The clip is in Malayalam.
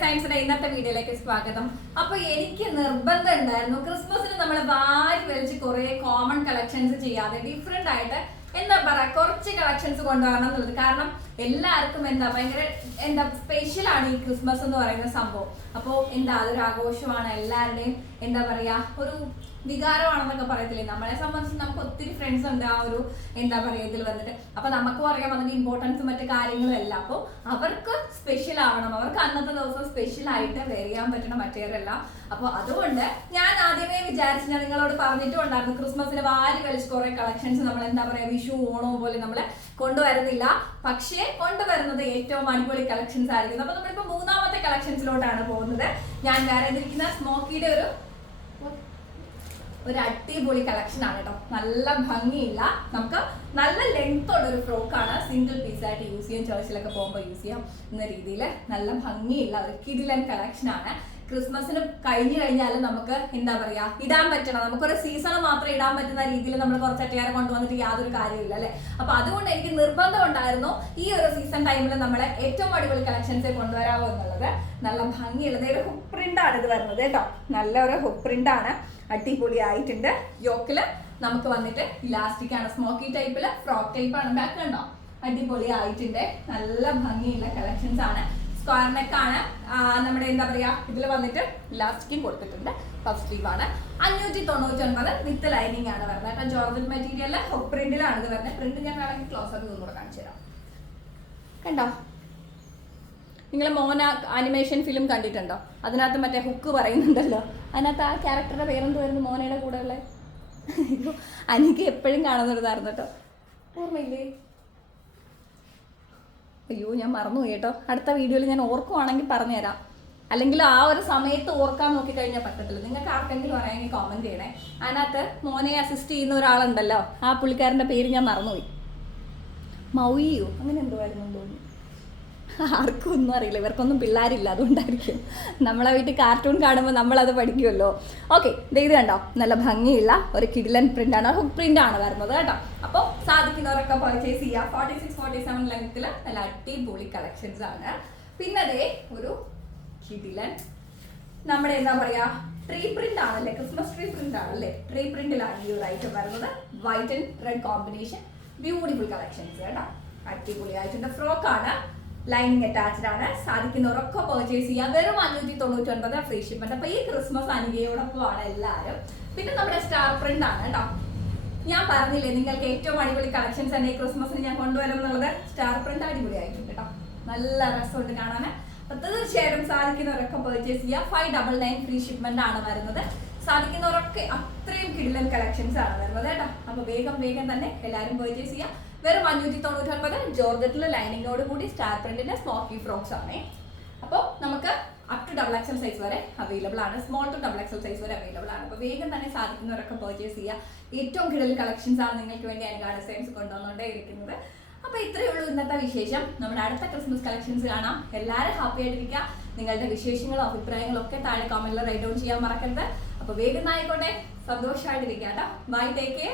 സയൻസിന്റെ ഇന്നത്തെ വീഡിയോയിലേക്ക് സ്വാഗതം. അപ്പൊ എനിക്ക് നിർബന്ധം ഉണ്ടായിരുന്നു. ക്രിസ്മസിന് നമ്മൾ വാരി വലിച്ച് കുറെ കോമൺ കളക്ഷൻസ് ചെയ്യാതെ ഡിഫറെന്റ് ആയിട്ട് എന്താ പറയാ കുറച്ച് കളക്ഷൻസ് കൊണ്ടുവരണം എന്നുള്ളത്. കാരണം എല്ലാവർക്കും എന്താ ഭയങ്കര എന്താ സ്പെഷ്യൽ ആണ് ഈ ക്രിസ്മസ് എന്ന് പറയുന്ന സംഭവം. അപ്പോ എന്താ അതൊരു ആഘോഷമാണ് എല്ലാവരുടെയും എന്താ പറയാ ഒരു വികാരമാണെന്നൊക്കെ പറയത്തില്ലേ? നമ്മളെ സംബന്ധിച്ച് നമുക്ക് ഒത്തിരി ഫ്രണ്ട്സ് ഉണ്ട് ആ ഒരു എന്താ പറയാ ഇതിൽ വന്നിട്ട്. അപ്പൊ നമുക്ക് അറിയാം അതിന്റെ ഇമ്പോർട്ടൻസും മറ്റു കാര്യങ്ങളും എല്ലാം. അപ്പോൾ അവർക്ക് സ്പെഷ്യൽ ആവണം. അവർക്ക് അന്നത്തെ ദിവസം സ്പെഷ്യൽ ആയിട്ട് വേറിയാൻ പറ്റണം അപ്പൊ അപ്പോൾ അതുകൊണ്ട് ഞാൻ ആദ്യമേ വിചാരിച്ചു നിങ്ങളോട് പറഞ്ഞിട്ടും ഉണ്ടായിരുന്നു. ക്രിസ്മസിന് വാരി വലിച്ച് കുറെ കളക്ഷൻസ് നമ്മൾ എന്താ പറയാ വിഷു ഓണോ പോലെ നമ്മൾ കൊണ്ടുവരുന്നില്ല. പക്ഷേ കൊണ്ടുവരുന്നത് ഏറ്റവും അടിപൊളി കളക്ഷൻസ് ആയിരിക്കും അപ്പൊ നമ്മളിപ്പോ മൂന്നാമത്തെ കളക്ഷൻസിലോട്ടാണ് പോകുന്നത്. ഞാൻ വേറെ സ്മോക്കിയുടെ ഒരു ഒരു അടിപൊളി കളക്ഷൻ ആണ് കേട്ടോ. നല്ല ഭംഗിയില്ല. നമുക്ക് നല്ല ലെങ്ത് ഉള്ള ഒരു ഫ്രോക്കാണ് സിംഗിൾ പീസ് ആയിട്ട് യൂസ് ചെയ്യാം. ചേർച്ചിലൊക്കെ പോകുമ്പോൾ യൂസ് ചെയ്യാം. എന്ന രീതിയിൽ നല്ല ഭംഗിയുള്ള ഒരു കിടിലൻ കളക്ഷൻ ആണ്. ക്രിസ്മസിന് കഴിഞ്ഞു കഴിഞ്ഞാൽ നമുക്ക് എന്താ പറയാ ഇടാൻ പറ്റണം. നമുക്കൊരു സീസൺ മാത്രം ഇടാൻ പറ്റുന്ന രീതിയിൽ നമ്മൾ കുറച്ച് അറ്റകാരം കൊണ്ടുവന്നിട്ട് യാതൊരു കാര്യമില്ല അല്ലെ? അപ്പൊ അതുകൊണ്ട് എനിക്ക് നിർബന്ധം ഉണ്ടായിരുന്നു ഈ ഒരു സീസൺ ടൈമിൽ നമ്മളെ ഏറ്റവും അടിപൊളി കളക്ഷൻസ് കൊണ്ടുവരാമോ എന്നുള്ളത്. നല്ല ഭംഗിയുള്ളത് ഒരു ഹുക്ക് പ്രിന്റ് ആണ് ഇത് വരുന്നത് കേട്ടോ. നല്ല ഒരു ഹുക്ക് പ്രിന്റ് ആണ്. അടിപൊളി ആയിട്ടുണ്ട് യോക്കിൽ നമുക്ക് വന്നിട്ട് ഇലാസ്റ്റിക് ആണ്. സ്മോക്കി ടൈപ്പിൽ ഫ്രോക്ക് ടൈപ്പ് ആണ്. ബാക്ക് കണ്ടോ? അടിപൊളി ആയിട്ടുണ്ട് നല്ല ഭംഗിയുള്ള കളക്ഷൻസ് ആണ്. സ്ക്വയർ ആണ് നമ്മുടെ എന്താ പറയാ ഇതിൽ വന്നിട്ട് ഇലാസ്റ്റിക്കും കൊടുത്തിട്ടുണ്ട്. ഫസ്റ്റ് സ്ലീവ് ആണ്. അഞ്ഞൂറ്റി തൊണ്ണൂറ്റി ഒൻപത് വിത്ത് ലൈനിങ് ആണ് വരുന്നത്. കേട്ടോ മെറ്റീരിയൽ മെറ്റീരിയലിൽ പ്രിന്റിലാണ് വരുന്നത്. പ്രിന്റ് ഞാൻ വേണമെങ്കിൽ ക്ലോസ് അപ്പ് ഒന്നുകൂടെ കാണിച്ചു തരാം. കണ്ടോ? നിങ്ങൾ മോന ആനിമേഷൻ ഫിലിം കണ്ടിട്ടുണ്ടോ? അതിനകത്ത് മറ്റേ ഹുക്ക് പറയുന്നുണ്ടല്ലോ. അതിനകത്ത് ആ ക്യാരക്ടറുടെ പേരെന്തുമായിരുന്നു മോനയുടെ കൂടെ അനിക്ക് എപ്പോഴും കാണുന്നൊരിതായിരുന്നു കേട്ടോ. ഓർമ്മയില്ലേ? അയ്യോ ഞാൻ മറന്നുപോയി കേട്ടോ. അടുത്ത വീഡിയോയിൽ ഞാൻ ഓർക്കുവാണെങ്കിൽ പറഞ്ഞുതരാം. അല്ലെങ്കിൽ ആ ഒരു സമയത്ത് ഓർക്കാൻ നോക്കി കഴിഞ്ഞാൽ പറ്റത്തില്ല. നിങ്ങൾക്ക് ആർക്കെങ്കിലും അറിയാമെങ്കിൽ കോമന്റ് ചെയ്യണേ. അതിനകത്ത് മോനെ അസിസ്റ്റ് ചെയ്യുന്ന ഒരാളുണ്ടല്ലോ. ആ പുള്ളിക്കാരന്റെ പേര് ഞാൻ മറന്നുപോയി. മൗയിയോ? അങ്ങനെ എന്തോ ആയിരുന്നു തോന്നുന്നു. ആർക്കും ഒന്നും അറിയില്ല. ഇവർക്കൊന്നും പിള്ളേരില്ല. അതുകൊണ്ടായിരിക്കും നമ്മളെ വീട്ടിൽ കാർട്ടൂൺ കാണുമ്പോൾ നമ്മളത് പഠിക്കുമല്ലോ ഓക്കെ ഇത് കണ്ടോ? നല്ല ഭംഗിയുള്ള ഒരു കിഡിലൻ ആണ്. ഹുക്ക് പ്രിന്റ് ആണ് വരുന്നത് കേട്ടോ. അപ്പോൾ സാധിക്കുന്നവരൊക്കെ പർച്ചേസ് ചെയ്യുക ഫോർട്ടി സിക്സ് ഫോർട്ടി സെവൻ ലെങ്ത്തിൽ നല്ല അടിപൊളി കളക്ഷൻസ് ആണ്. പിന്നെ അതേ ഒരു കിഡിലൻ നമ്മുടെ എന്താ പറയാ ട്രീ പ്രിന്റ് ആണല്ലേ? ക്രിസ്മസ് ട്രീ പ്രിന്റ് ആണല്ലേ? ട്രീ പ്രിന്റിലാണ് ഈ ഒരു ഐറ്റം വരുന്നത്. White and red combination beautiful collections കേട്ടോ. ഫ്രോക്ക് ആണ്. ലൈനിങ് അറ്റാച്ച്ഡ് ആണ്. സാധിക്കുന്നവരൊക്കെ പർച്ചേസ് ചെയ്യാം വെറും അഞ്ഞൂറ്റി തൊണ്ണൂറ്റി ഒൻപത് ഫ്രീ ഷിപ്മെന്റ് അപ്പൊ ഈ ക്രിസ്മസ് അനുകയോടൊപ്പമാണ് എല്ലാവരും. പിന്നെ നമ്മുടെ സ്റ്റാർ പ്രിന്റ് ആണ് കേട്ടോ ഞാൻ പറഞ്ഞില്ലേ നിങ്ങൾക്ക് ഏറ്റവും അടിപൊളി കളക്ഷൻസ് തന്നെ ക്രിസ്മസിന് ഞാൻ കൊണ്ടുവരും എന്നുള്ളത്. സ്റ്റാർ പ്രിന്റ് അടിപൊളിയായിട്ടുണ്ട് കേട്ടോ നല്ല രസമുണ്ട് കാണാൻ അപ്പൊ തീർച്ചയായിട്ടും സാധിക്കുന്നവരൊക്കെ പർച്ചേസ് ചെയ്യുക five double nine free shipment ആണ് വരുന്നത്. സാധിക്കുന്നവരൊക്കെ അത്രയും കിടിലൻ കളക്ഷൻസ് ആണ് വരുന്നത് കേട്ടോ. അപ്പൊ വേഗം വേഗം തന്നെ എല്ലാവരും പെർച്ചേസ് ചെയ്യാം. വെറും അഞ്ഞൂറ്റി തൊണ്ണൂറ്റി ഒൻപത് ജോർജറ്റിലെ ലൈനിങ്ങോട് കൂടി സ്റ്റാർ പ്രിന്റിന്റെ സ്മോക്കി ഫ്രോക്സ് ആണ്. അപ്പോൾ നമുക്ക് up to double XL size വരെ അവൈലബിൾ ആണ്. Small to double XL size വരെ അവൈലബിൾ ആണ്. അപ്പോൾ വേഗം തന്നെ സാധിക്കുന്നവരൊക്കെ പെർച്ചേസ് ചെയ്യുക ഏറ്റവും കിടൽ കളക്ഷൻസ് ആണ് നിങ്ങൾക്ക് വേണ്ടി അനുഗാ സൈൻസ് കൊണ്ടുവന്നുകൊണ്ടേ ഇരിക്കുന്നത്. അപ്പോൾ ഇത്രയേ ഉള്ളൂ ഇന്നത്തെ വിശേഷം. നമ്മുടെ അടുത്ത ക്രിസ്മസ് കളക്ഷൻസ് കാണാം. എല്ലാവരും ഹാപ്പി ആയിട്ടിരിക്കുക. നിങ്ങളുടെ വിശേഷങ്ങളും അഭിപ്രായങ്ങളും ഒക്കെ താഴെ കമന്റിൽ റൈറ്റ് ഡൗൺ ചെയ്യാൻ മറക്കരുത്. അപ്പോൾ വേഗം ആയിക്കോട്ടെ സന്തോഷമായിട്ടിരിക്കാം കേട്ടോ ബൈ ടേക്ക് കെയർ